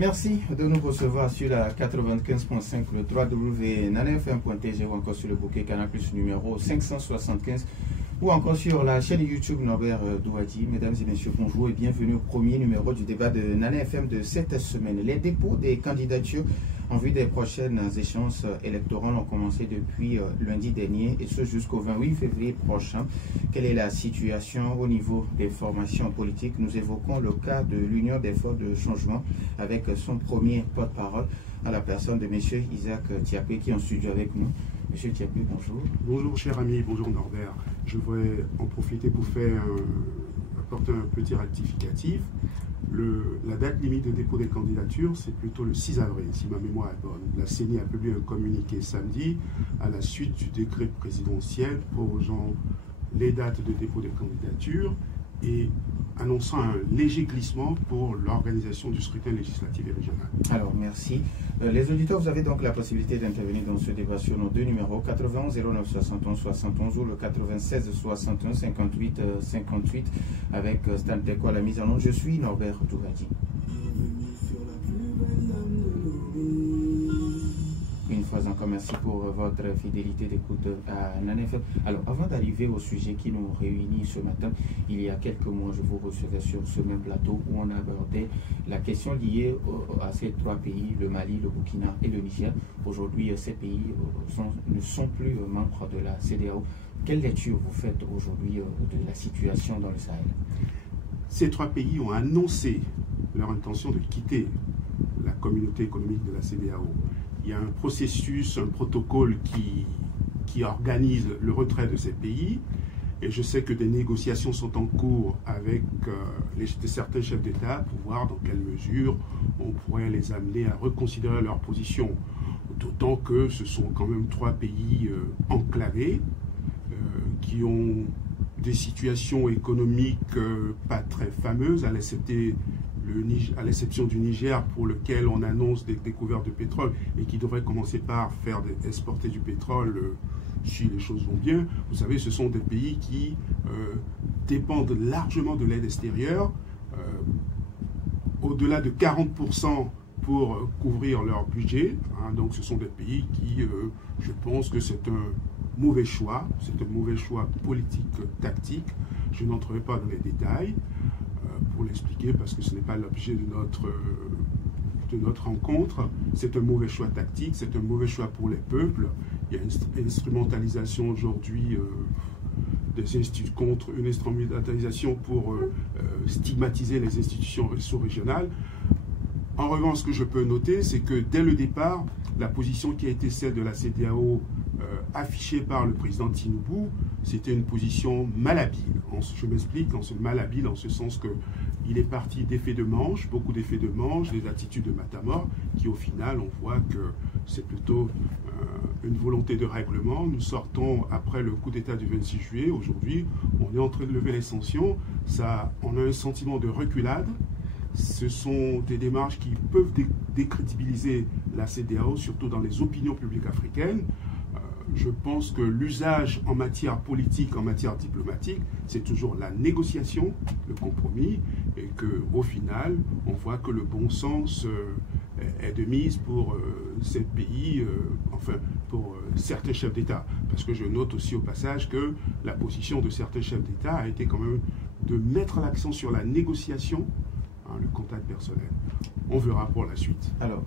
Merci de nous recevoir sur la 95.5, le www.nanefm.tg ou encore sur le bouquet Canal Plus numéro 575 ou encore sur la chaîne YouTube Norbert Douadi. Mesdames et messieurs, bonjour et bienvenue au premier numéro du débat de Nana FM de cette semaine. Les dépôts des candidatures en vue des prochaines échéances électorales ont commencé depuis lundi dernier et ce jusqu'au 28 février prochain. Quelle est la situation au niveau des formations politiques? Nous évoquons le cas de l'Union des forces de changement avec son premier porte-parole à la personne de M. Isaac Thiapé qui est en studio avec nous. Monsieur Thiapé, bonjour. Bonjour cher ami, bonjour Norbert. Je voudrais en profiter pour apporter un petit rectificatif. La date limite de dépôt des candidatures, c'est plutôt le 6 avril, si ma mémoire est bonne. La CENI a publié un communiqué samedi à la suite du décret présidentiel prorogeant les dates de dépôt des candidatures et annonçant un léger glissement pour l'organisation du scrutin législatif et régional. Alors, merci. Les auditeurs, vous avez donc la possibilité d'intervenir dans ce débat sur nos deux numéros, 91 09 71 71 ou le 96 61 58 58 avec Stan Teko à la mise en onde. Je suis Norbert Douadi. Une fois encore, merci pour votre fidélité d'écoute à Nana FM. Alors, avant d'arriver au sujet qui nous réunit ce matin, il y a quelques mois, je vous recevais sur ce même plateau où on abordait la question liée à ces trois pays, le Mali, le Burkina et le Niger. Aujourd'hui, ces pays ne sont plus membres de la CEDEAO. Quelle lecture vous faites aujourd'hui de la situation dans le Sahel? Ces trois pays ont annoncé leur intention de quitter la communauté économique de la CEDEAO. Il y a un processus, un protocole qui organise le retrait de ces pays. Et je sais que des négociations sont en cours avec certains chefs d'État pour voir dans quelle mesure on pourrait les amener à reconsidérer leur position. D'autant que ce sont quand même trois pays enclavés qui ont des situations économiques pas très fameuses, à l'exception du Niger pour lequel on annonce des découvertes de pétrole et qui devrait commencer par exporter du pétrole si les choses vont bien. Vous savez, ce sont des pays qui dépendent largement de l'aide extérieure, au-delà de 40% pour couvrir leur budget. Donc ce sont des pays qui, je pense que c'est un mauvais choix, politique, tactique. Je n'entrerai pas dans les détails pour l'expliquer parce que ce n'est pas l'objet de notre rencontre. C'est un mauvais choix tactique, c'est un mauvais choix pour les peuples. Il y a une instrumentalisation aujourd'hui une instrumentalisation pour stigmatiser les institutions sous-régionales. En revanche, ce que je peux noter, c'est que dès le départ, la position qui a été celle de la CEDEAO affichée par le président Tinubu, c'était une position malhabile. Je m'explique, malhabile en ce sens qu'il est parti d'effets de manche, beaucoup d'effets de manche, des attitudes de Matamor, qui au final, on voit que c'est plutôt une volonté de règlement. Nous sortons après le coup d'État du 26 juillet. Aujourd'hui, on est en train de lever les sanctions. On a un sentiment de reculade. Ce sont des démarches qui peuvent décrédibiliser la CEDEAO, surtout dans les opinions publiques africaines. Je pense que l'usage en matière politique, en matière diplomatique, c'est toujours la négociation, le compromis, et qu'au final, on voit que le bon sens est de mise pour ces pays, pour certains chefs d'État. Parce que je note aussi au passage que la position de certains chefs d'État a été quand même de mettre l'accent sur la négociation, le contact personnel. On verra pour la suite. Alors,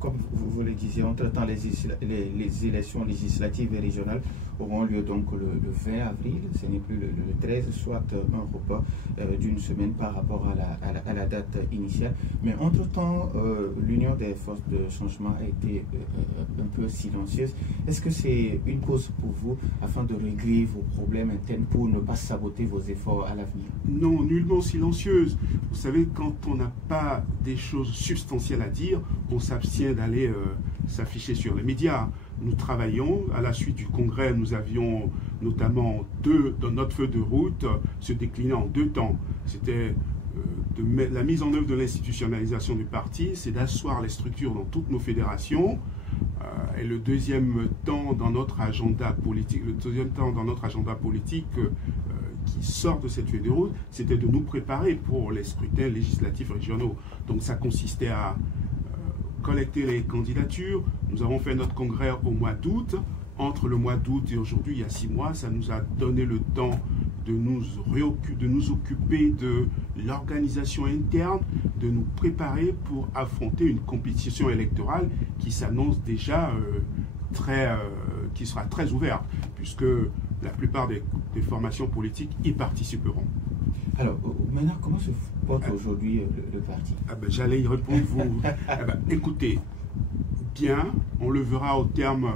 comme vous le disiez, entre-temps, les élections législatives et régionales auront lieu donc le 20 avril, ce n'est plus le 13, soit un report d'une semaine par rapport à la date initiale. Mais entre-temps, l'Union des forces de changement a été un peu silencieuse. Est-ce que c'est une cause pour vous afin de régler vos problèmes internes pour ne pas saboter vos efforts à l'avenir? Non, nullement silencieuse. Vous savez, quand on n'a pas des choses substantielles à dire, on s'abstient d'aller s'afficher sur les médias. Nous travaillons, à la suite du congrès, nous avions notamment dans notre feuille de route se décliner en deux temps. C'était la mise en œuvre de l'institutionnalisation du parti, c'est d'asseoir les structures dans toutes nos fédérations. Et le deuxième temps dans notre agenda politique, qui sort de cette feuille de route, c'était de nous préparer pour les scrutins législatifs régionaux. Donc ça consistait à collecté les candidatures. Nous avons fait notre congrès au mois d'août. Entre le mois d'août et aujourd'hui, il y a 6 mois, ça nous a donné le temps de nous occuper de l'organisation interne, de nous préparer pour affronter une compétition électorale qui s'annonce déjà qui sera très ouverte, puisque la plupart des formations politiques y participeront. Alors, maintenant, comment se porte aujourd'hui le parti? J'allais y répondre, vous. Écoutez, bien, on le verra au terme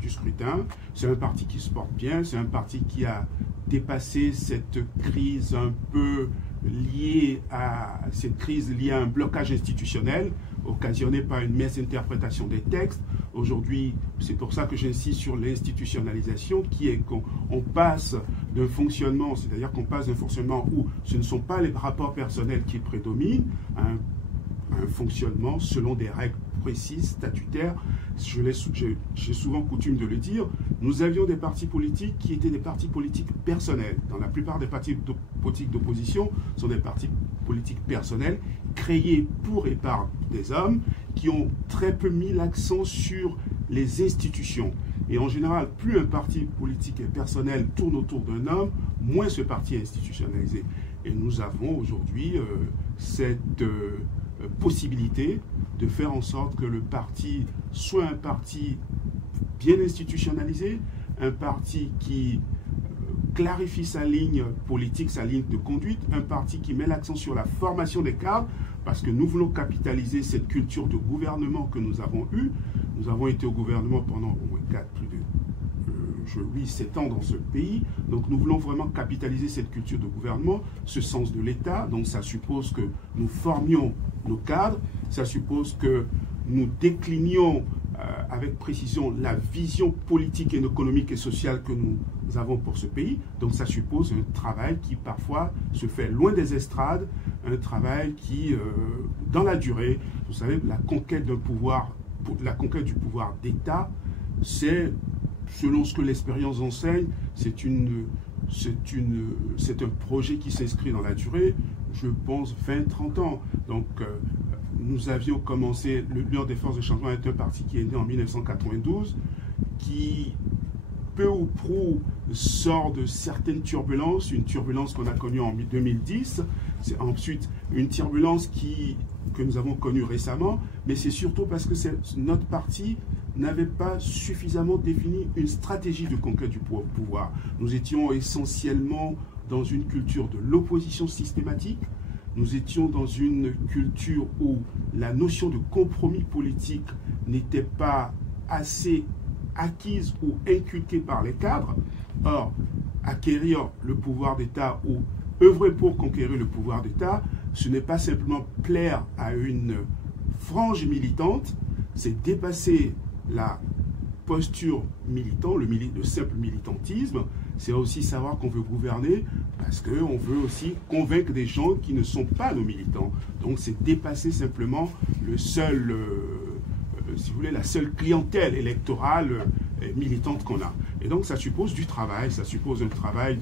du scrutin. C'est un parti qui se porte bien, c'est un parti qui a dépassé cette crise un peu liée à un blocage institutionnel occasionné par une mésinterprétation des textes. Aujourd'hui, c'est pour ça que j'insiste sur l'institutionnalisation, qui est qu'on passe d'un fonctionnement, c'est-à-dire qu'on passe d'un fonctionnement où ce ne sont pas les rapports personnels qui prédominent, à un fonctionnement selon des règles précises, statutaires. J'ai souvent coutume de le dire, nous avions des partis politiques qui étaient des partis politiques personnels. Dans la plupart des partis politiques d'opposition, sont des partis politiques personnels, créés pour et par des hommes qui ont très peu mis l'accent sur les institutions. Et en général, plus un parti politique et personnel tourne autour d'un homme, moins ce parti est institutionnalisé. Et nous avons aujourd'hui cette possibilité de faire en sorte que le parti soit un parti bien institutionnalisé, un parti qui clarifie sa ligne politique, sa ligne de conduite, un parti qui met l'accent sur la formation des cadres, parce que nous voulons capitaliser cette culture de gouvernement que nous avons eue. Nous avons été au gouvernement pendant au moins 7 ans dans ce pays. Donc nous voulons vraiment capitaliser cette culture de gouvernement, ce sens de l'État. Donc ça suppose que nous formions nos cadres, ça suppose que nous déclinions avec précision la vision politique, économique et sociale que nous avons pour ce pays. Donc ça suppose un travail qui parfois se fait loin des estrades, un travail qui, dans la durée, vous savez, la conquête du pouvoir d'État, c'est, selon ce que l'expérience enseigne, c'est un projet qui s'inscrit dans la durée, je pense 20-30 ans. Donc nous avions commencé, l'Union des forces de changement est un parti qui est né en 1992, qui peu ou prou sort de certaines turbulences, une turbulence qu'on a connue en 2010, c'est ensuite une turbulence que nous avons connue récemment, mais c'est surtout parce que notre parti n'avait pas suffisamment défini une stratégie de conquête du pouvoir. Nous étions essentiellement dans une culture de l'opposition systématique. Nous étions dans une culture où la notion de compromis politique n'était pas assez acquise ou inculquée par les cadres. Or, acquérir le pouvoir d'État ou œuvrer pour conquérir le pouvoir d'État, ce n'est pas simplement plaire à une frange militante, c'est dépasser la posture militante, le simple militantisme. C'est aussi savoir qu'on veut gouverner parce qu'on veut aussi convaincre des gens qui ne sont pas nos militants. Donc c'est dépasser simplement si vous voulez, la seule clientèle électorale militante qu'on a. Et donc ça suppose du travail, ça suppose un travail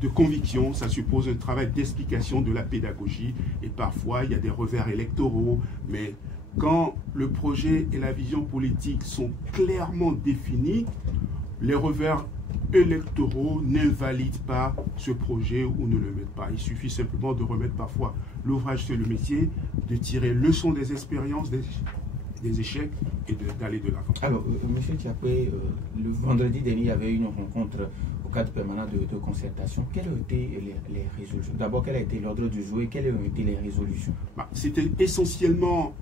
de conviction, ça suppose un travail d'explication, de la pédagogie, et parfois il y a des revers électoraux, mais quand le projet et la vision politique sont clairement définis, les revers électoraux n'invalident pas ce projet ou ne le mettent pas. Il suffit simplement de remettre parfois l'ouvrage sur le métier, de tirer leçon des expériences, des échecs et d'aller de l'avant. Alors, M. Tiapoué, le vendredi dernier, il y avait une rencontre au cadre permanent de concertation. Quelles ont été les résolutions? D'abord, quel a été l'ordre du jour et quelles ont été les résolutions? C'était essentiellement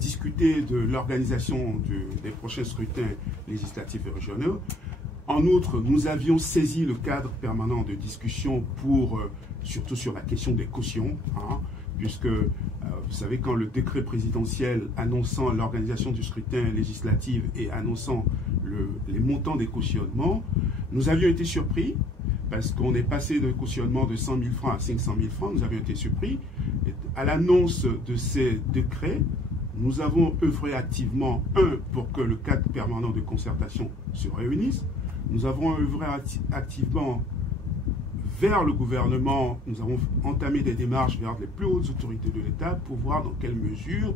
discuter de l'organisation des prochains scrutins législatifs et régionaux. En outre, nous avions saisi le cadre permanent de discussion surtout sur la question des cautions, puisque, vous savez, quand le décret présidentiel annonçant l'organisation du scrutin législatif et annonçant les montants des cautionnements, nous avions été surpris, parce qu'on est passé de cautionnement de 100 000 francs à 500 000 francs, nous avions été surpris. Et à l'annonce de ces décrets, nous avons œuvré activement, pour que le cadre permanent de concertation se réunisse. Nous avons œuvré activement vers le gouvernement, nous avons entamé des démarches vers les plus hautes autorités de l'État pour voir dans quelle mesure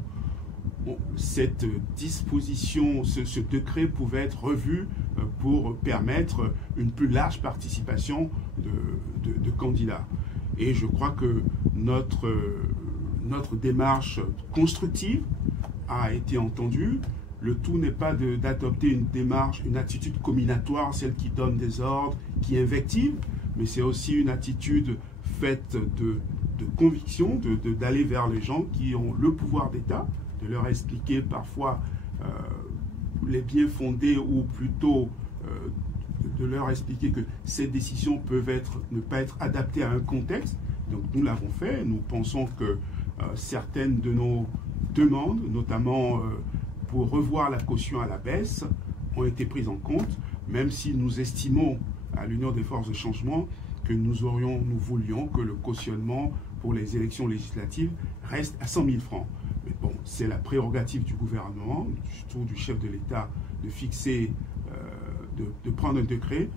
cette disposition, ce décret pouvait être revu pour permettre une plus large participation de candidats. Et je crois que notre démarche constructive a été entendue. Le tout n'est pas d'adopter une démarche, une attitude combinatoire, celle qui donne des ordres, qui invective, mais c'est aussi une attitude faite de conviction, d'aller vers les gens qui ont le pouvoir d'État, de leur expliquer parfois les biens fondés ou plutôt de leur expliquer que ces décisions peuvent ne pas être adaptées à un contexte. Donc nous l'avons fait. Nous pensons que certaines de nos demandes, notamment pour revoir la caution à la baisse, ont été prises en compte, même si nous estimons à l'Union des forces de changement que nous voulions que le cautionnement pour les élections législatives reste à 100 000 francs. Mais bon, c'est la prérogative du gouvernement, surtout du chef de l'État, de fixer, de prendre un décret.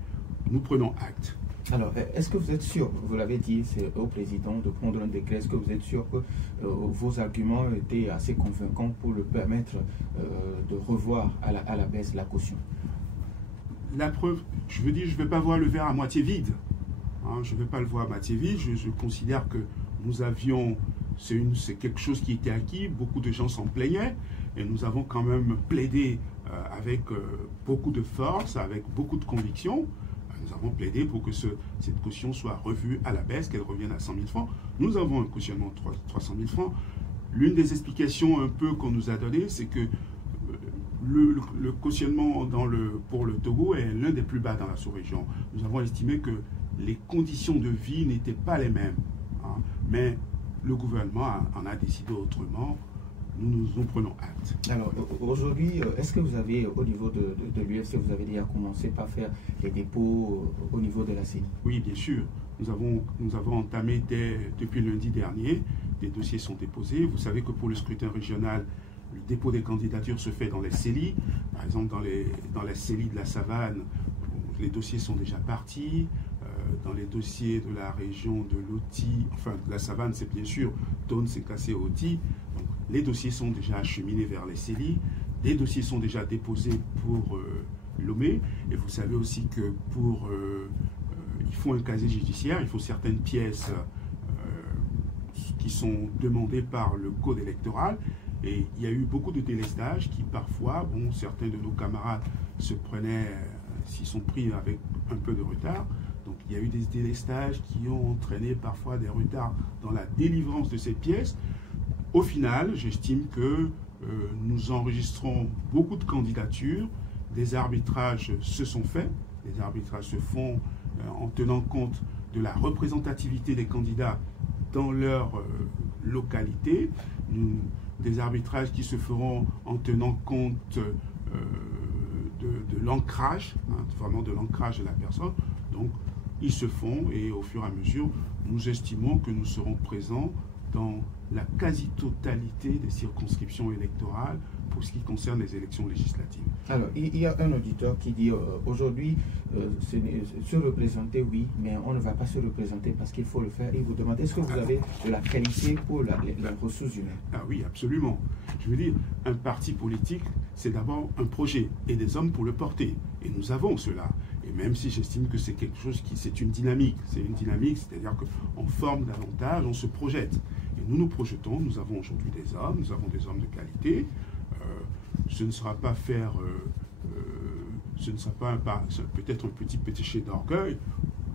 Nous prenons acte. Alors, est-ce que vous êtes sûr, vous l'avez dit, c'est au président de prendre un décret, est-ce que vous êtes sûr que vos arguments étaient assez convaincants pour le permettre de revoir à la baisse la caution? La preuve, je veux dire, je ne vais pas voir le verre à moitié vide. Hein, je ne vais pas le voir à moitié vide. Je considère que nous avions, c'est quelque chose qui était acquis, beaucoup de gens s'en plaignaient, et nous avons quand même plaidé avec beaucoup de force, avec beaucoup de conviction. Nous avons plaidé pour que cette caution soit revue à la baisse, qu'elle revienne à 100 000 francs. Nous avons un cautionnement de 300 000 francs. L'une des explications un peu qu'on nous a données, c'est que le cautionnement pour le Togo est l'un des plus bas dans la sous-région. Nous avons estimé que les conditions de vie n'étaient pas les mêmes. Hein, mais le gouvernement en a décidé autrement. Nous prenons acte. Alors aujourd'hui, est-ce que vous avez, au niveau de l'UFC, vous avez déjà commencé par faire les dépôts au niveau de la CENI? Oui, bien sûr. Nous avons entamé depuis lundi dernier. Des dossiers sont déposés. Vous savez que pour le scrutin régional, le dépôt des candidatures se fait dans les CELI. Par exemple, dans la CELI de la Savane, les dossiers sont déjà partis. Dans les dossiers de la région de l'Oti, enfin de la Savane, c'est bien sûr Tone, c'est cassé Oti. Donc, les dossiers sont déjà acheminés vers les CELI. Des dossiers sont déjà déposés pour Lomé. Et vous savez aussi que il faut un casier judiciaire, il faut certaines pièces qui sont demandées par le code électoral. Et il y a eu beaucoup de délestages qui parfois, certains de nos camarades s'y sont pris avec un peu de retard. Donc il y a eu des délestages qui ont entraîné parfois des retards dans la délivrance de ces pièces. Au final, j'estime que nous enregistrons beaucoup de candidatures. Des arbitrages se sont faits. Les arbitrages se font en tenant compte de la représentativité des candidats dans leur localité. Des arbitrages qui se feront en tenant compte de l'ancrage, vraiment de l'ancrage de la personne. Donc, ils se font et au fur et à mesure, nous estimons que nous serons présents dans la quasi-totalité des circonscriptions électorales pour ce qui concerne les élections législatives. Alors, il y a un auditeur qui dit aujourd'hui, se représenter, oui, mais on ne va pas se représenter parce qu'il faut le faire. Et vous demandez, est-ce que vous avez de la qualité pour les ressources humaines? Ah oui, absolument. Je veux dire, un parti politique, c'est d'abord un projet et des hommes pour le porter. Et nous avons cela. Et même si j'estime que c'est quelque chose c'est une dynamique. C'est une dynamique, c'est-à-dire qu'on forme davantage, on se projette. Et nous nous projetons, nous avons aujourd'hui des hommes, nous avons des hommes de qualité. Ce ne sera pas peut-être un petit péché d'orgueil.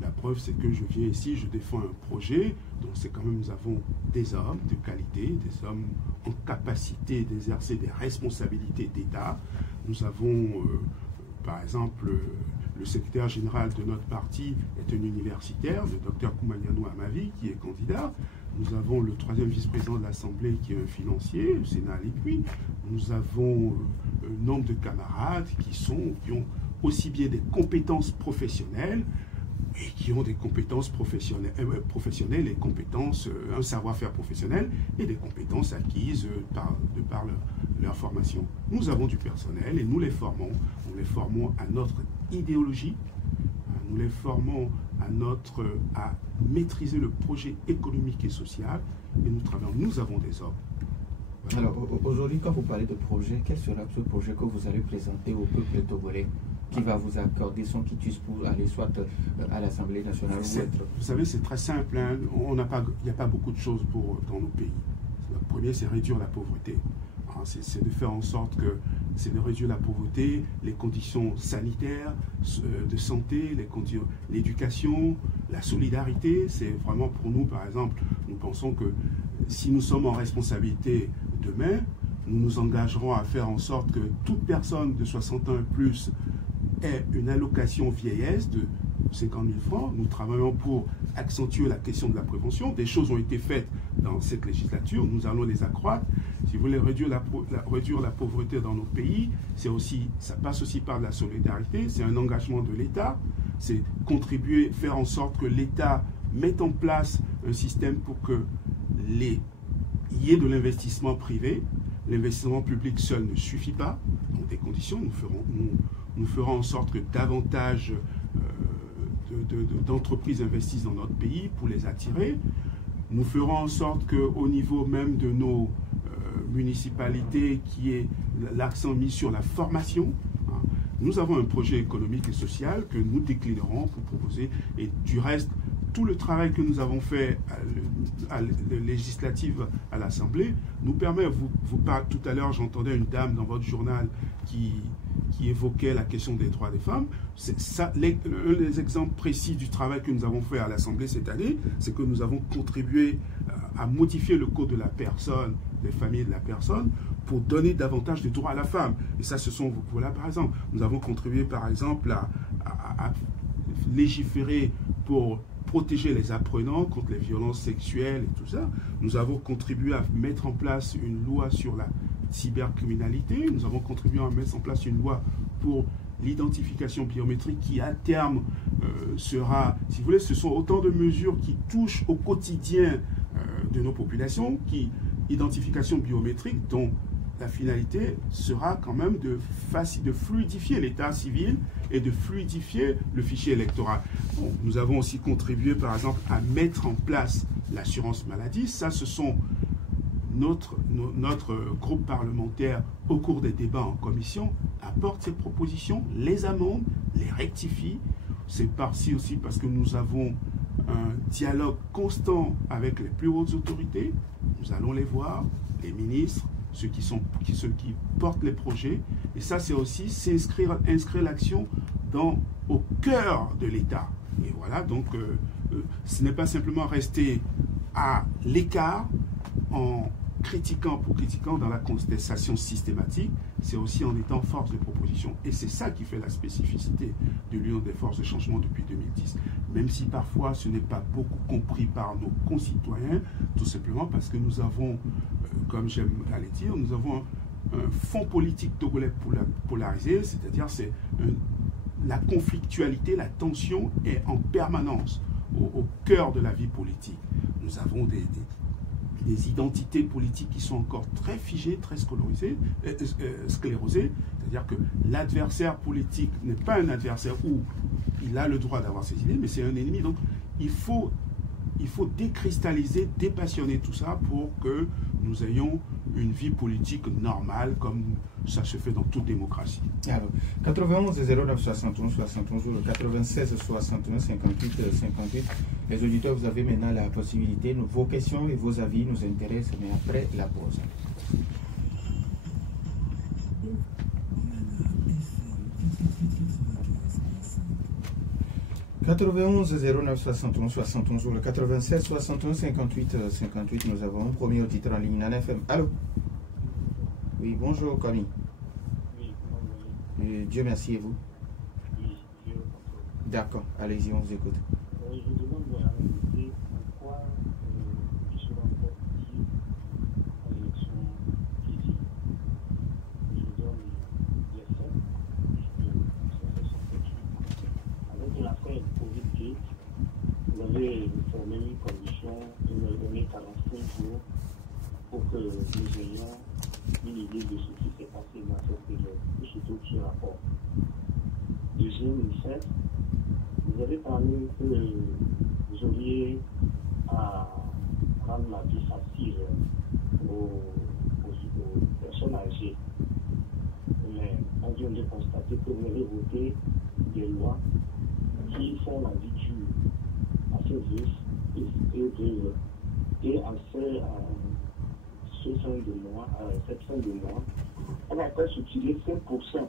La preuve, c'est que je viens ici, je défends un projet. Donc c'est quand même, nous avons des hommes de qualité, des hommes en capacité d'exercer des responsabilités d'État. Nous avons, par exemple, le secrétaire général de notre parti est un universitaire, le docteur Koumanianou Amavi, qui est candidat. Nous avons le troisième vice-président de l'Assemblée qui est un financier, le Sénat Lépuy. Nous avons un nombre de camarades qui ont aussi bien des compétences professionnelles et qui ont des compétences professionnelles et compétences, un savoir-faire professionnel et des compétences acquises de par leur formation. Nous avons du personnel et nous les formons. Nous les formons à notre idéologie. nous les formons à maîtriser le projet économique et social, et nous avons des hommes. Voilà. Alors aujourd'hui, quand vous parlez de projet, quel sera ce projet que vous allez présenter au peuple togolais qui va vous accorder son quitus pour aller soit à l'Assemblée nationale ou autre? Vous savez, c'est très simple, hein. Il n'y a pas beaucoup de choses dans nos pays. Le premier, c'est réduire la pauvreté. C'est de faire en sorte c'est de réduire la pauvreté, les conditions sanitaires, de santé, l'éducation, la solidarité. C'est vraiment pour nous, par exemple, nous pensons que si nous sommes en responsabilité demain, nous nous engagerons à faire en sorte que toute personne de 60 ans et plus ait une allocation vieillesse de 50 000 francs. Nous travaillons pour accentuer la question de la prévention. Des choses ont été faites dans cette législature. Nous allons les accroître. Si vous voulez réduire la pauvreté dans nos pays, ça passe aussi par de la solidarité. C'est un engagement de l'État. C'est contribuer, faire en sorte que l'État mette en place un système pour qu'il y ait de l'investissement privé. L'investissement public seul ne suffit pas. Dans des conditions, nous ferons en sorte que davantage d'entreprises investissent dans notre pays pour les attirer. Nous ferons en sorte qu'au niveau même de nos municipalités, qui est l'accent mis sur la formation. Nous avons un projet économique et social que nous déclinerons pour proposer. Et du reste, tout le travail que nous avons fait à législative à l'Assemblée nous permet, vous parlez tout à l'heure, j'entendais une dame dans votre journal qui évoquait la question des droits des femmes. Un des exemples précis du travail que nous avons fait à l'Assemblée cette année, c'est que nous avons contribué à modifier le code de la personne, des familles de la personne, pour donner davantage de droits à la femme. Et ça, ce sont, voilà, par exemple, nous avons contribué, par exemple, à légiférer pour protéger les apprenants contre les violences sexuelles et tout ça. Nous avons contribué à mettre en place une loi sur la cybercriminalité. Nous avons contribué à mettre en place une loi pour l'identification biométrique qui, à terme, sera, si vous voulez, ce sont autant de mesures qui touchent au quotidien de nos populations, identification biométrique dont la finalité sera quand même de fluidifier l'état civil et de fluidifier le fichier électoral. Bon, nous avons aussi contribué, par exemple, à mettre en place l'assurance maladie. Ça, ce sont notre groupe parlementaire, au cours des débats en commission, apporte ces propositions, les amende, les rectifie. C'est parti aussi parce que nous avons un dialogue constant avec les plus hautes autorités. Nous allons les voir, les ministres, ceux qui portent les projets. Et ça, c'est aussi inscrire l'action au cœur de l'État. Et voilà, donc ce n'est pas simplement rester à l'écart en critiquant dans la contestation systématique, c'est aussi en étant force de proposition. Et c'est ça qui fait la spécificité de l'Union des forces de changement depuis 2010. Même si parfois ce n'est pas beaucoup compris par nos concitoyens, tout simplement parce que nous avons, comme j'aime à le dire, nous avons un fond politique togolais polarisé, c'est-à-dire la conflictualité, la tension est en permanence au cœur de la vie politique. Nous avons des identités politiques qui sont encore très figées, très sclérosées, c'est-à-dire que l'adversaire politique n'est pas un adversaire où il a le droit d'avoir ses idées, mais c'est un ennemi. Donc il faut décristalliser, dépassionner tout ça pour que nous ayons une vie politique normale comme ça se fait dans toute démocratie. Alors, 91 09 71 71 ou le 96 61 58 58. Les auditeurs, vous avez maintenant la possibilité. Vos questions et vos avis nous intéressent, mais après la pause. « 91 09 71 71 ou le 96 61 58 58. Nous avons un premier auditeur en ligne, Nana FM. Allô? Oui, bonjour, Connie. Dieu merci, et vous? D'accord, allez-y, on vous écoute. Je vous demande de réaliser pourquoi je serai encore ici à l'élection qui dit. Je donne les faits, puisque ça fait 58. Avec l'affaire Covid-19, vous avez formé une commission et me donné 45 jours pour que nous ayons une idée de ce qui s'est passé dans cette période, et surtout ce rapport. Deuxième fait, vous vous avez parlé que vous auriez à rendre la vie facile aux personnes âgées. Mais on vient de constater que vous avez voté des lois qui font la vie dure à ces vieux et à cette fin de mois, on va faire subsidier 5%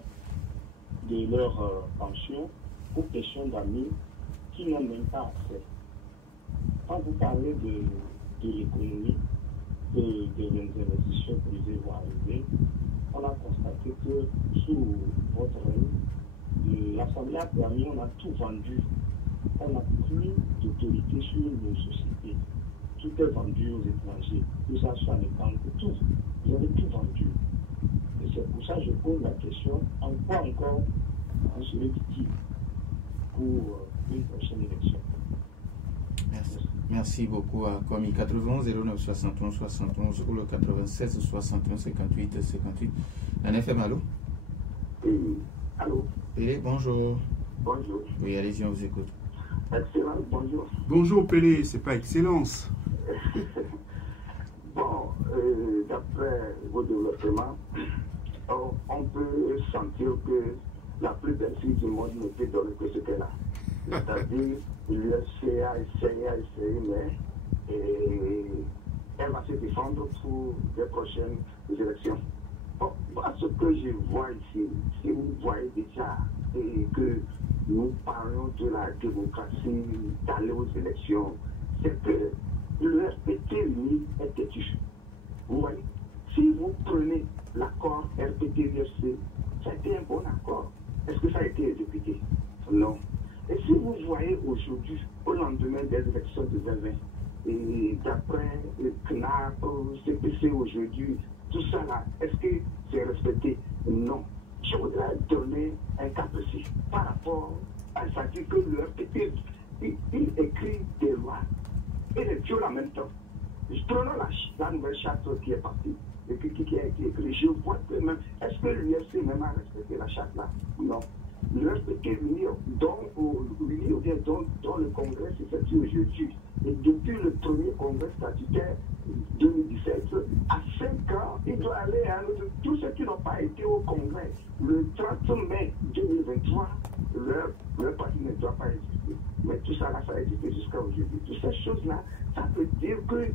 de leur pension aux personnes d'amis qui n'ont même pas accès. Quand vous parlez de l'économie, des investissements privés vont arriver, on a constaté que sous votre règne, l'Assemblée a permis, on a tout vendu. On n'a plus d'autorité sur nos sociétés. Tout est vendu aux étrangers, que ça soit les banques, tout. Vous avez tout vendu. Et c'est pour ça que je pose la question, en quoi encore en serait-il pour une prochaine élection? Merci. Merci beaucoup à Kwame. 91 09 71 71 ou le 96 61 58 58. Un FM, allô? Oui, allô? Pélé, bonjour. Bonjour. Oui, allez-y, on vous écoute. Excellent, bonjour. Bonjour Pélé, c'est pas excellence. Bon, d'après vos développements, on peut sentir que la plus belle fille du monde ne peut donner que ce qu'elle a. C'est-à-dire, l'UFC a essayé, mais elle va se défendre pour les prochaines élections. Bon, moi, ce que je vois ici, si vous voyez déjà que nous parlons de la démocratie, d'aller aux élections, c'est que le RPT uni est têtu. Vous voyez, si vous prenez l'accord RPT-UFC, ça a été un bon accord. Est-ce que ça a été exécuté? Non. Et si vous voyez aujourd'hui, au lendemain des élections de 2020, et d'après le CNAP, CPC aujourd'hui, tout ça là, est-ce que c'est respecté? Non. Je voudrais donner un cas précis par rapport à ça, dit que le RPT, il écrit des lois et les viole en même temps. Prenons la nouvelle charte qui est partie, et qui a été écrite. Je vois que même, est-ce que l'UFC même a respecté la charte là? Non. Le RPT dont le Congrès s'effectue aujourd'hui, et depuis le premier Congrès statutaire 2017, à 5 ans, il doit aller à tous ceux qui n'ont pas été au Congrès. Le 30 mai 2023, leur parti ne doit pas exister. Mais tout ça là, ça a existé jusqu'à aujourd'hui. Toutes ces choses-là, ça veut dire que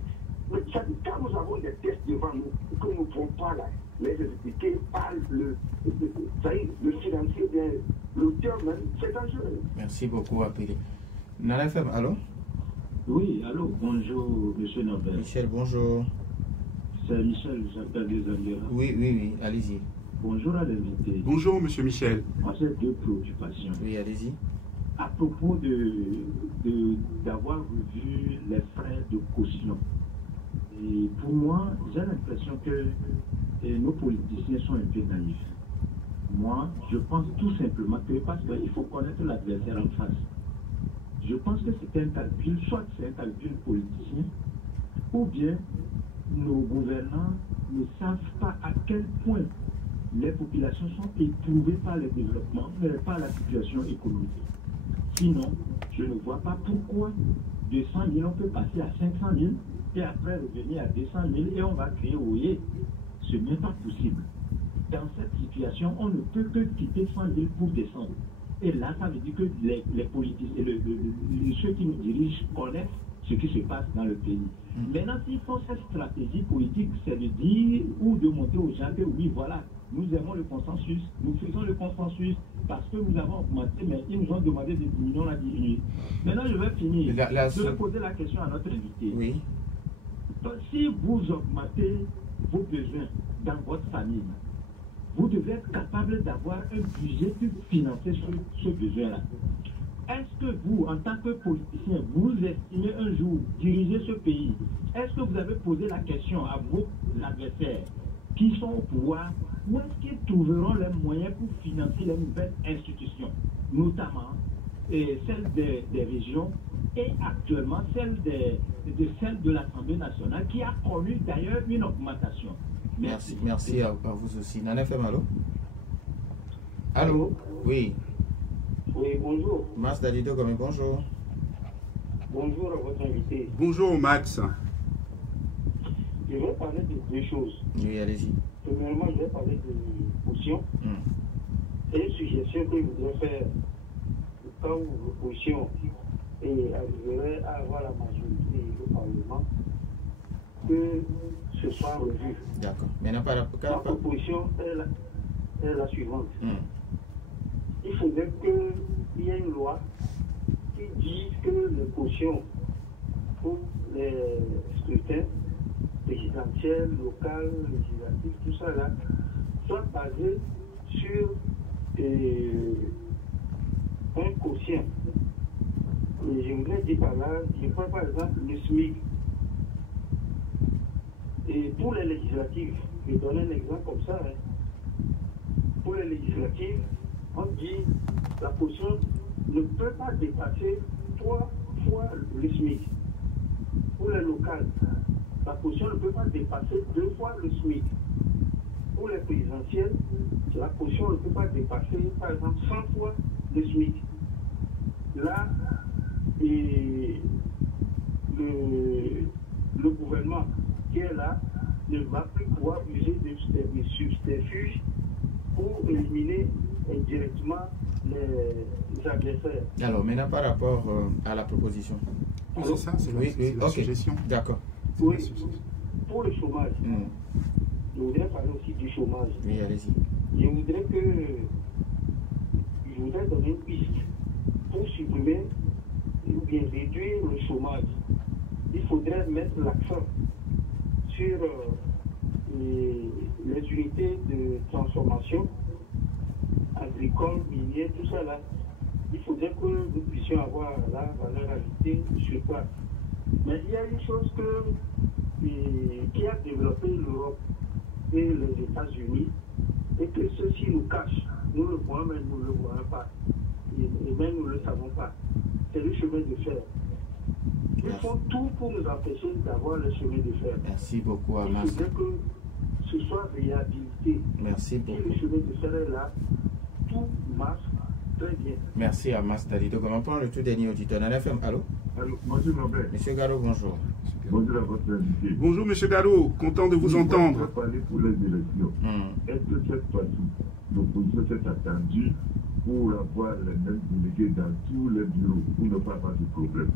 quand nous avons des tests devant nous, que nous ne pouvons pas là, les expliquer par le financier, l'auteur même, c'est dangereux. Merci beaucoup, Apélé. Nana FM, allô? Oui, allô, bonjour, monsieur Norbert. Michel, bonjour. C'est Michel, j'appelle des Anguera. Oui, allez-y. Bonjour à l'invité. Bonjour, monsieur Michel. Moi, j'ai deux préoccupations. Oui, allez-y. À propos d'avoir revu les frais de caution. Et pour moi, j'ai l'impression que nos politiciens sont un peu naïfs. Moi, je pense tout simplement que, parce qu'il faut connaître l'adversaire en face. Je pense que c'est un calcul, soit c'est un calcul politicien, ou bien nos gouvernants ne savent pas à quel point les populations sont éprouvées par le développement, mais par la situation économique. Sinon, je ne vois pas pourquoi de 100 000, on peut passer à 500 000 et après revenir à 200 000 et on va créer OIE. Ce n'est pas possible. Dans cette situation, on ne peut que quitter 100 000 pour descendre. Et là, ça veut dire que les politiciens, ceux qui nous dirigent connaissent ce qui se passe dans le pays. Maintenant, s'ils font cette stratégie politique, c'est de dire ou de montrer aux gens que oui, voilà, nous aimons le consensus, nous faisons le consensus parce que nous avons augmenté, mais ils nous ont demandé de diminuer, on a diminué. Maintenant, je vais finir. Je vais poser la question à notre invité. Oui. Donc, si vous augmentez vos besoins dans votre famille, vous devez être capable d'avoir un budget pour financer ce besoin-là. Est-ce que vous, en tant que politicien, vous estimez un jour diriger ce pays? Est-ce que vous avez posé la question à vos adversaires qui sont au pouvoir? Où est-ce qu'ils trouveront les moyens pour financer les nouvelles institutions, notamment celles des régions et actuellement celle de l'Assemblée nationale qui a connu d'ailleurs une augmentation? Merci à vous aussi. Nana FM, allô? Allô? Oui. Oui, bonjour. Max Dalido Gomé, bonjour. Bonjour à votre invité. Bonjour Max. Je vais parler de deux choses. Oui, allez-y. Premièrement, je vais parler de l'opposition. C'est une suggestion que je voudrais faire au cas où l'opposition arriverait à avoir la majorité au Parlement, que ce soit revu. D'accord. Maintenant, par rapport à... Ma proposition est la suivante. Il faudrait qu'il y ait une loi qui dise que les cautions pour les scrutins présidentiels, local, législatif, tout ça là, soit basées sur un quotient. Et je voudrais dire par là, je prends par exemple le SMIC. Et pour les législatives, je vais donner un exemple comme ça. Pour les législatives, on dit la caution ne peut pas dépasser 3 fois le SMIC. Pour les locales, la caution ne peut pas dépasser 2 fois le SMIC. Pour les présidentielles, la caution ne peut pas dépasser, par exemple, 100 fois le SMIC. Là, et le gouvernement qui est là ne va plus pouvoir user de subterfuges pour éliminer directement les agresseurs. Alors, maintenant, par rapport à la proposition. Oui, c'est ça, c'est la suggestion. D'accord. Oui, pour le chômage, je voudrais parler aussi du chômage. Oui, allez-y. Je voudrais donner une piste pour supprimer ou bien réduire le chômage. Il faudrait mettre l'accent sur les unités de transformation agricole, minière, tout ça là. Il faudrait que nous puissions avoir la valeur ajoutée sur place. Mais il y a une chose qui a développé l'Europe et les États-Unis et que ceux-ci nous cachent. Nous le voyons, mais nous ne le voyons pas. Et même nous ne le savons pas. C'est le chemin de fer. Ils font tout pour nous empêcher d'avoir le chemin de fer. Merci beaucoup, Amas. Il faudrait que ce soit réhabilité. Merci beaucoup. Si le chemin de fer est là, tout marche très bien. Merci, Amas Dalido. On prend le tout dernier auditeur. NFM, allô? Allô, monsieur Norbert. Monsieur Garo, bonjour. Bonjour à votre invité. Bonjour Monsieur Gallo, content de vous entendre. On va parler pour les élections. Est-ce que cette fois-ci, l'opposition s'est attendue pour avoir les mêmes délégués dans tous les bureaux pour ne pas avoir de problème?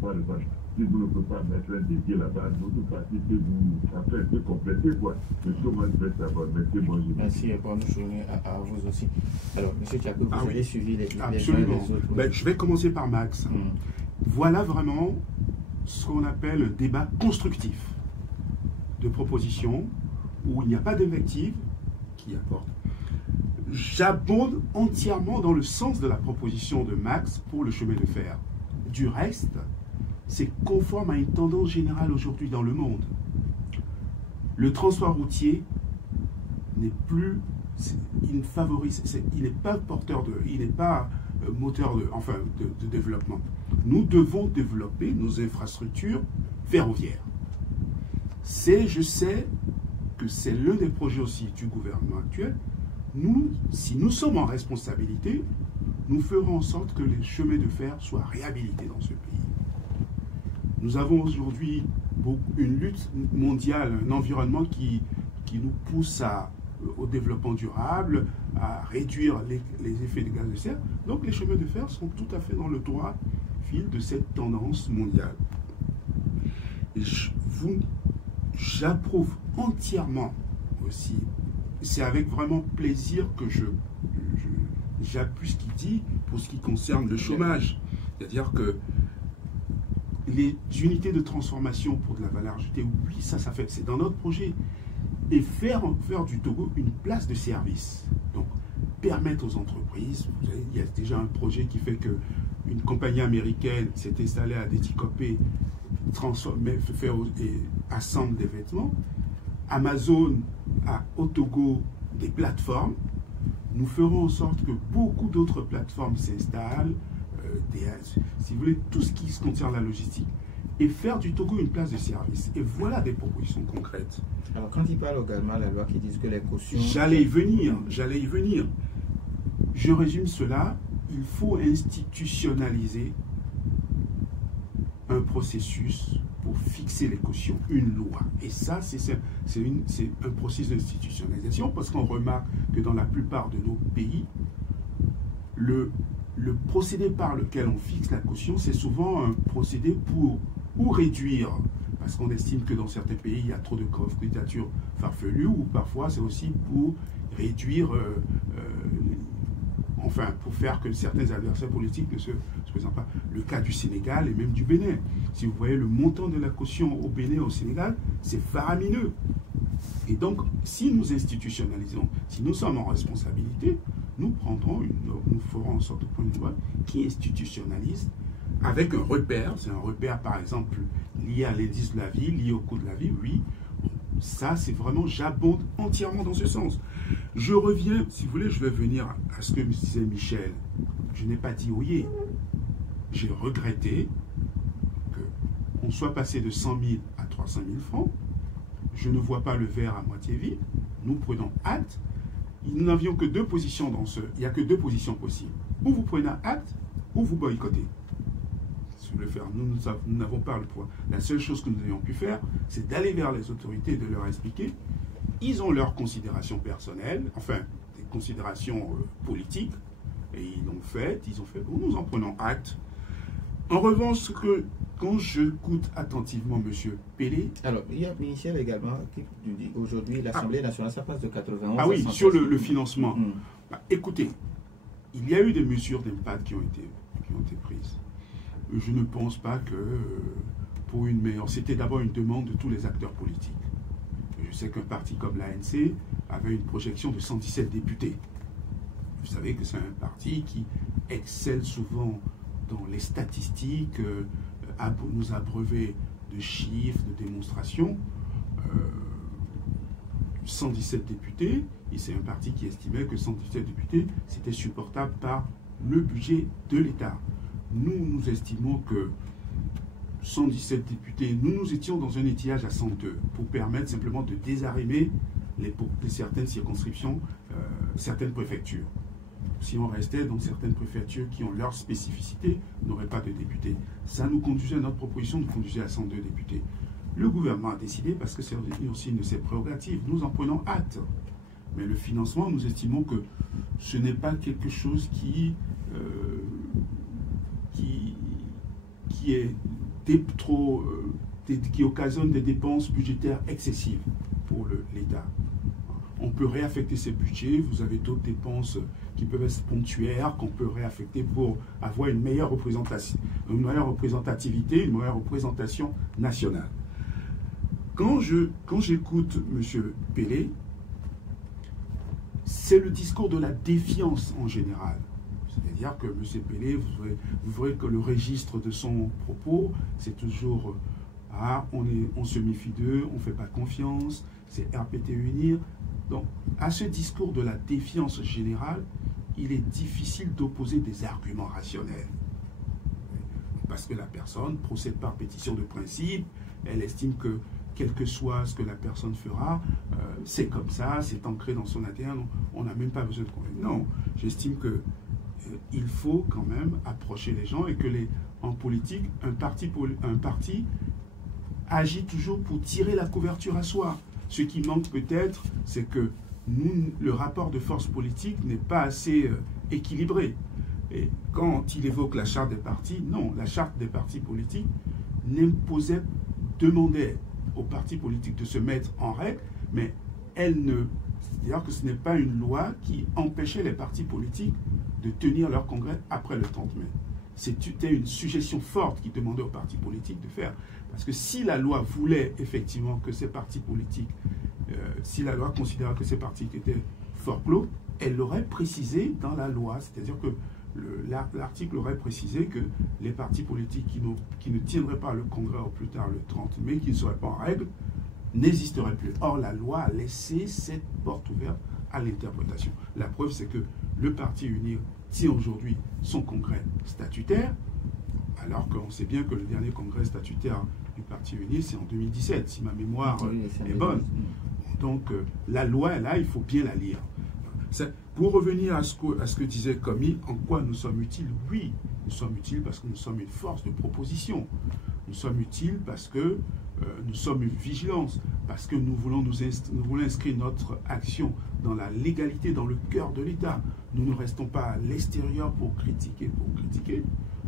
Par exemple, si vous ne pouvez pas mettre un délégué là-bas, notre parti peut vous après peut compléter quoi. Monsieur, moi je vais savoir. Merci et bonne journée à vous aussi. Alors, Monsieur Thiago, vous avez suivi les uns et les autres. Ben, je vais commencer par Max. Voilà vraiment ce qu'on appelle un débat constructif de propositions où il n'y a pas d'invective qui apporte. J'abonde entièrement dans le sens de la proposition de Max pour le chemin de fer. Du reste, c'est conforme à une tendance générale aujourd'hui dans le monde. Le transport routier n'est plus, il favorise, il n'est pas porteur de, il n'est pas moteur de développement. Nous devons développer nos infrastructures ferroviaires. Je sais que c'est l'un des projets aussi du gouvernement actuel. Nous, si nous sommes en responsabilité, nous ferons en sorte que les chemins de fer soient réhabilités dans ce pays. Nous avons aujourd'hui une lutte mondiale, un environnement qui nous pousse au développement durable, à réduire les effets de gaz de serre. Donc les chemins de fer sont tout à fait dans le droit fil de cette tendance mondiale. J'approuve entièrement aussi. C'est avec vraiment plaisir que j'appuie ce qu'il dit pour ce qui concerne le chômage. C'est-à-dire que les unités de transformation pour de la valeur ajoutée, oui, c'est dans notre projet. Et faire du Togo une place de service. Donc, permettre aux entreprises, vous savez, il y a déjà un projet qui fait qu'une compagnie américaine s'est installée à Déticopé, assemble des vêtements. Amazon a au Togo des plateformes. Nous ferons en sorte que beaucoup d'autres plateformes s'installent, si vous voulez, tout ce qui concerne la logistique, et faire du Togo une place de service. Et voilà des propositions concrètes. Alors, quand il parle également de la loi qui dit que les cautions... J'allais y venir. Je résume cela. il faut institutionnaliser un processus pour fixer les cautions, une loi. Et ça, c'est un processus d'institutionnalisation, parce qu'on remarque que dans la plupart de nos pays, le procédé par lequel on fixe la caution, c'est souvent un procédé pour ou réduire, parce qu'on estime que dans certains pays, il y a trop de candidatures farfelues, ou parfois c'est aussi pour réduire, enfin, pour faire que certains adversaires politiques ne se présentent pas. Le cas du Sénégal et même du Bénin. Si vous voyez le montant de la caution au Bénin et au Sénégal, c'est faramineux. Et donc, si nous institutionnalisons, si nous sommes en responsabilité, nous ferons en sorte de prendre une loi qui institutionnalise avec un repère. C'est un repère, par exemple, lié à l'indice de la vie, lié au coût de la vie, oui. Ça, c'est vraiment, j'abonde entièrement dans ce sens. Je reviens, si vous voulez, je vais venir à ce que disait Michel. Je n'ai pas dit oui. J'ai regretté qu'on soit passé de 100 000 à 300 000 francs. Je ne vois pas le verre à moitié vide. Nous prenons acte. Nous n'avions que deux positions dans ce... Il n'y a que deux positions possibles. Ou vous prenez acte, ou vous boycottez. Le faire. Nous n'avons pas le poids. La seule chose que nous ayons pu faire, c'est d'aller vers les autorités et de leur expliquer. Ils ont leurs considérations personnelles, enfin, des considérations politiques, et ils l'ont fait, bon, nous en prenons acte. En revanche, quand j'écoute attentivement M. Pélé... Alors, il y a Michel également qui dit aujourd'hui, l'Assemblée nationale, ça passe de 91 Ah oui, à sur le financement. Bah, écoutez, il y a eu des mesures d'impact qui ont été prises. Je ne pense pas que pour une meilleure... C'était d'abord une demande de tous les acteurs politiques. Je sais qu'un parti comme l'ANC avait une projection de 117 députés. Vous savez que c'est un parti qui excelle souvent dans les statistiques, nous abreuver de chiffres, de démonstrations. 117 députés, et c'est un parti qui estimait que 117 députés, c'était supportable par le budget de l'État. Nous estimons que 117 députés, nous étions dans un étiage à 102 pour permettre simplement de désarrimer certaines circonscriptions, certaines préfectures. Si on restait dans certaines préfectures qui ont leur spécificité, on n'aurait pas de députés. Ça nous conduisait, notre proposition nous conduisait à 102 députés. Le gouvernement a décidé, parce que c'est aussi une de ses prérogatives, nous en prenons acte. Mais le financement, nous estimons que ce n'est pas quelque chose qui occasionne des dépenses budgétaires excessives pour l'État. On peut réaffecter ces budgets, vous avez d'autres dépenses qui peuvent être ponctuaires, qu'on peut réaffecter pour avoir une meilleure représentation, une meilleure représentativité, une meilleure représentation nationale. Quand j'écoute M. Pélé, c'est le discours de la défiance en général. C'est-à-dire que M. Pélé, vous verrez que le registre de son propos, c'est toujours « Ah, on se méfie d'eux, on ne fait pas confiance, c'est RPT unir ». Donc, à ce discours de la défiance générale, il est difficile d'opposer des arguments rationnels. Parce que la personne procède par pétition de principe, elle estime que quel que soit ce que la personne fera, c'est comme ça, c'est ancré dans son ADN, on n'a même pas besoin de convaincre. Non, j'estime que il faut quand même approcher les gens et que en politique, un parti agit toujours pour tirer la couverture à soi. Ce qui manque peut-être, c'est que le rapport de force politique n'est pas assez équilibré. Et quand il évoque la charte des partis, non, la charte des partis politiques demandait aux partis politiques de se mettre en règle, mais c'est-à-dire que ce n'est pas une loi qui empêchait les partis politiques de tenir leur congrès après le 30 mai. C'était une suggestion forte qui demandait aux partis politiques de faire. Parce que si la loi voulait effectivement que ces partis politiques, si la loi considérait que ces partis étaient fort clos, elle l'aurait précisé dans la loi. C'est-à-dire que l'article aurait précisé que les partis politiques qui ne tiendraient pas le congrès au plus tard le 30 mai, qui ne seraient pas en règle, n'existeraient plus. Or, la loi a laissé cette porte ouverte à l'interprétation. La preuve, c'est que le Parti uni tient aujourd'hui son congrès statutaire, alors qu'on sait bien que le dernier congrès statutaire du Parti uni, c'est en 2017, si ma mémoire est bonne. Donc, la loi est là, il faut bien la lire. Pour revenir à ce que disait Komi, en quoi nous sommes utiles? Oui, nous sommes utiles parce que nous sommes une force de proposition. Nous sommes utiles parce que nous sommes une vigilance, parce que nous voulons inscrire notre action dans la légalité, dans le cœur de l'État. Nous ne restons pas à l'extérieur pour critiquer.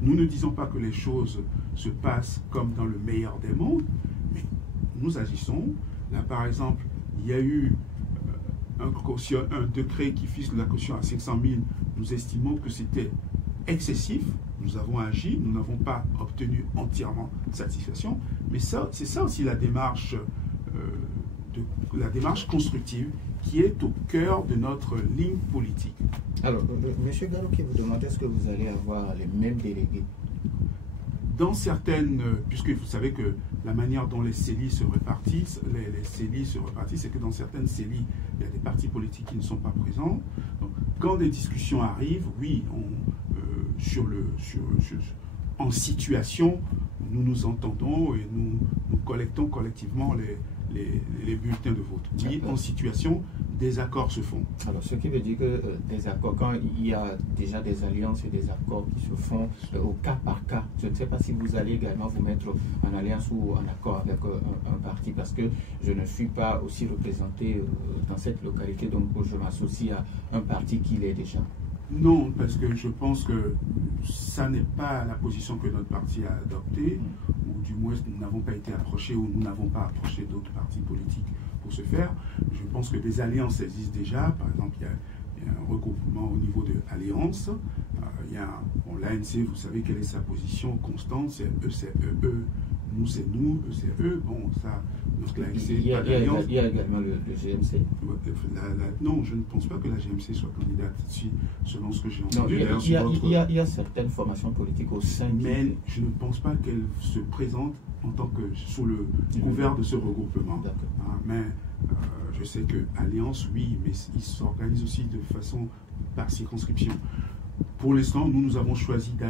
Nous ne disons pas que les choses se passent comme dans le meilleur des mondes, mais nous agissons. Là, par exemple, il y a eu un décret qui fixe la caution à 500 000. Nous estimons que c'était excessif. Nous avons agi, nous n'avons pas obtenu entièrement satisfaction, mais c'est ça aussi la démarche constructive qui est au cœur de notre ligne politique. Alors, M. Gallo qui vous demande, est-ce que vous allez avoir les mêmes délégués? Dans certaines, puisque vous savez que la manière dont les CELI se répartissent, c'est que dans certaines CELI, il y a des partis politiques qui ne sont pas présents. Donc, quand des discussions arrivent, oui, en situation, nous nous entendons et nous collectons collectivement les bulletins de vote. Oui, en situation, des accords se font. Alors, ce qui veut dire que des accords, quand il y a déjà des alliances et des accords qui se font au cas par cas, je ne sais pas si vous allez également vous mettre en alliance ou en accord avec un parti, parce que je ne suis pas aussi représenté dans cette localité, donc je m'associe à un parti qui l'est déjà. Non, parce que je pense que ça n'est pas la position que notre parti a adoptée, ou du moins nous n'avons pas été approchés, ou nous n'avons pas approché d'autres partis politiques pour ce faire. Je pense que des alliances existent déjà. Par exemple, il y a un regroupement au niveau de l'Alliance. L'ANC, vous savez quelle est sa position constante, c'est eux, c'est eux. Nous, c'est nous, eux, c'est eux. Bon, ça, donc l'ANC, il y a également le GMC. Non, je ne pense pas que la GMC soit candidate, selon ce que j'ai entendu. Il y a certaines formations politiques au sein. Mais je ne pense pas qu'elle se présente en tant que sous le couvert de ce regroupement. Mais je sais que Alliance, oui, mais ils s'organisent aussi de façon par circonscription. Pour l'instant, nous avons choisi de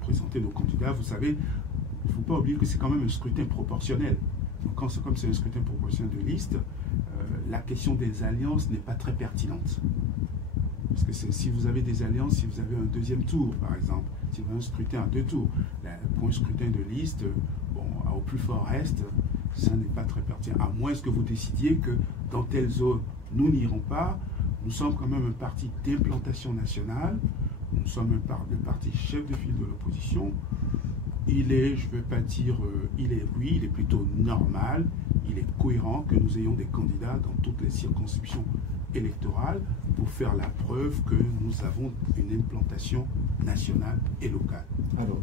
présenter nos candidats. Vous savez, il ne faut pas oublier que c'est quand même un scrutin proportionnel. Donc, comme c'est un scrutin proportionnel de liste, la question des alliances n'est pas très pertinente. Parce que si vous avez des alliances, si vous avez un deuxième tour, par exemple, si vous avez un scrutin à 2 tours, pour un scrutin de liste, au plus fort reste, ça n'est pas très pertinent. À moins que vous décidiez que dans telle zone, nous n'irons pas. Nous sommes quand même un parti d'implantation nationale. Nous sommes le parti chef de file de l'opposition. Il est, je ne veux pas dire, il est plutôt normal, il est cohérent que nous ayons des candidats dans toutes les circonscriptions électorales pour faire la preuve que nous avons une implantation nationale et locale. Alors,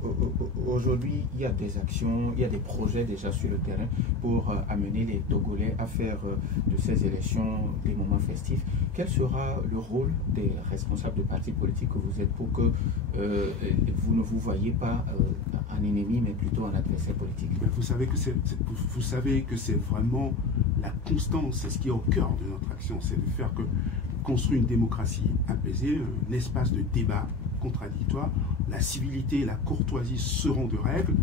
aujourd'hui, il y a des actions, il y a des projets déjà sur le terrain pour amener les Togolais à faire de ces élections des moments festifs. Quel sera le rôle des responsables de partis politiques que vous êtes pour que vous ne vous voyez pas en ennemi, mais plutôt en adversaire politique? Vous savez que c'est vraiment la constance, c'est ce qui est au cœur de notre action, c'est de faire construire une démocratie apaisée, un espace de débat contradictoire. La civilité et la courtoisie seront de règle.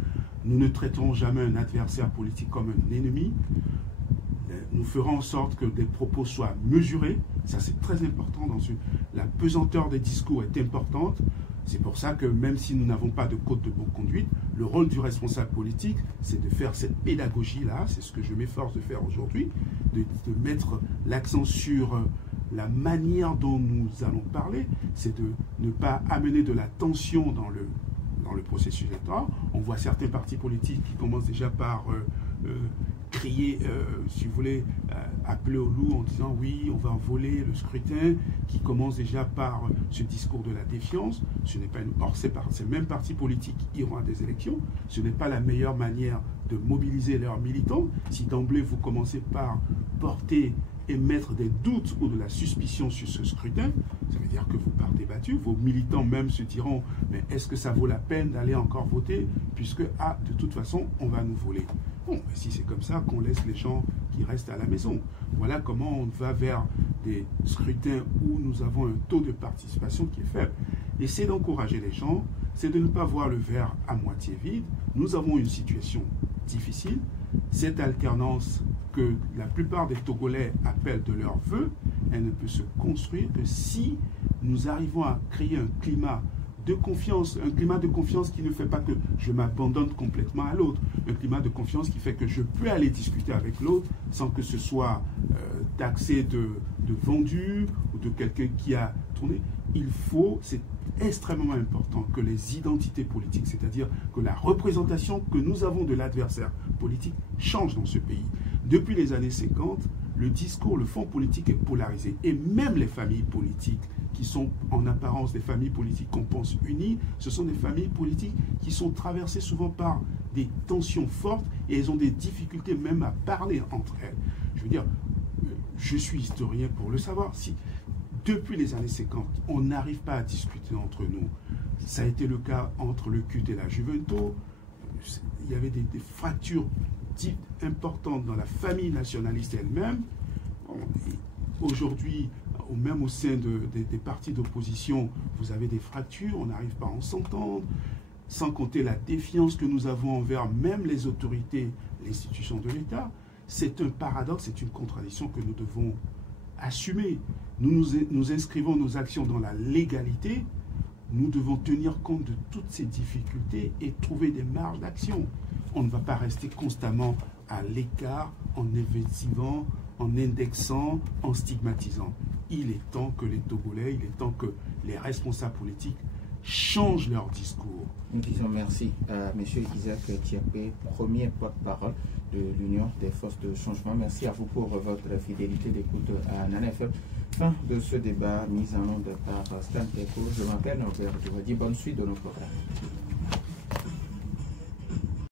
Nous ne traiterons jamais un adversaire politique comme un ennemi. Nous ferons en sorte que des propos soient mesurés. Ça, c'est très important. La pesanteur des discours est importante. C'est pour ça que même si nous n'avons pas de code de bonne conduite, le rôle du responsable politique, c'est de faire cette pédagogie-là. C'est ce que je m'efforce de faire aujourd'hui, de mettre l'accent sur la manière dont nous allons parler. C'est de ne pas amener de la tension dans le processus électoral. On voit certains partis politiques qui commencent déjà par crier, si vous voulez, appeler au loup en disant oui, on va voler le scrutin, qui commence déjà par ce discours de la défiance. Ce n'est pas or, ces mêmes partis politiques iront à des élections. Ce n'est pas la meilleure manière de mobiliser leurs militants. Si d'emblée vous commencez par porter et mettre des doutes ou de la suspicion sur ce scrutin, ça veut dire que vous partez battu. Vos militants même se diront, mais est-ce que ça vaut la peine d'aller encore voter, puisque, de toute façon, on va nous voler. Bon, si c'est comme ça qu'on laisse les gens qui restent à la maison. Voilà comment on va vers des scrutins où nous avons un taux de participation qui est faible. Et c'est d'encourager les gens, c'est de ne pas voir le verre à moitié vide. Nous avons une situation difficile. Cette alternance que la plupart des Togolais appellent de leur vœu, elle ne peut se construire que si nous arrivons à créer un climat de confiance, un climat de confiance qui ne fait pas que je m'abandonne complètement à l'autre, un climat de confiance qui fait que je peux aller discuter avec l'autre sans que ce soit taxé de vendu ou de quelqu'un qui a tourné. Il faut, c'est extrêmement important que les identités politiques, c'est-à-dire que la représentation que nous avons de l'adversaire politique change dans ce pays. Depuis les années 50, le discours, le fond politique est polarisé. Et même les familles politiques qui sont en apparence des familles politiques qu'on pense unies, ce sont des familles politiques qui sont traversées souvent par des tensions fortes et elles ont des difficultés même à parler entre elles. Je veux dire, je suis historien pour le savoir. Si depuis les années 50, on n'arrive pas à discuter entre nous, ça a été le cas entre le CUT et la Juventus, il y avait des fractures importantes dans la famille nationaliste elle-même. Aujourd'hui, même au sein des partis d'opposition, vous avez des fractures, on n'arrive pas à s'entendre, sans compter la défiance que nous avons envers même les autorités, les institutions de l'État. C'est un paradoxe, c'est une contradiction que nous devons assumer. Nous inscrivons nos actions dans la légalité, nous devons tenir compte de toutes ces difficultés et trouver des marges d'action. On ne va pas rester constamment à l'écart en investiguant, en indexant, en stigmatisant. Il est temps que les Togolais, il est temps que les responsables politiques changent leur discours. Nous disons merci à M. Isaac Thiapé, premier porte-parole de l'Union des forces de changement. Merci à vous pour votre fidélité d'écoute à Nana FM. Fin de ce débat mis en onde par Stan Teko. Je m'appelle Norbert Douadi. Bonne suite de nos programmes.